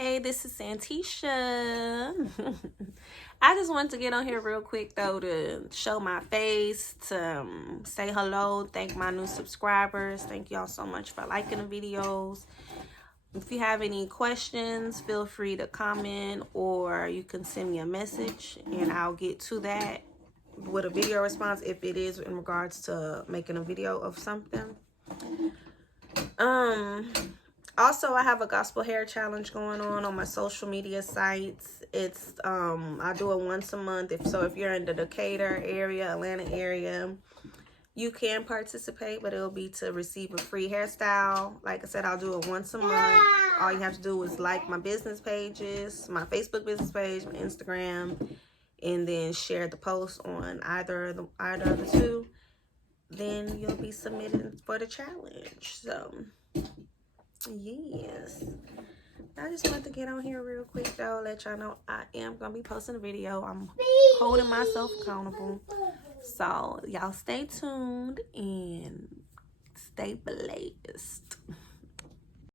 Hey, this is Santisha. I just wanted to get on here real quick though to show my face, to say hello, thank my new subscribers. Thank y'all so much for liking the videos. If you have any questions, feel free to comment, or you can send me a message and I'll get to that with a video response if it is in regards to making a video of something. Also, I have a gospel hair challenge going on my social media sites. It's I do it once a month. If you're in the Decatur area, Atlanta area, you can participate, but it'll be to receive a free hairstyle. Like I said, I'll do it once a month. All you have to do is like my business pages, my Facebook business page, my Instagram, and then share the post on either of the two. Then you'll be submitted for the challenge. So yes, I just wanted to get on here real quick though, let y'all know I am gonna be posting a video. I'm holding myself accountable, so y'all stay tuned and stay blessed.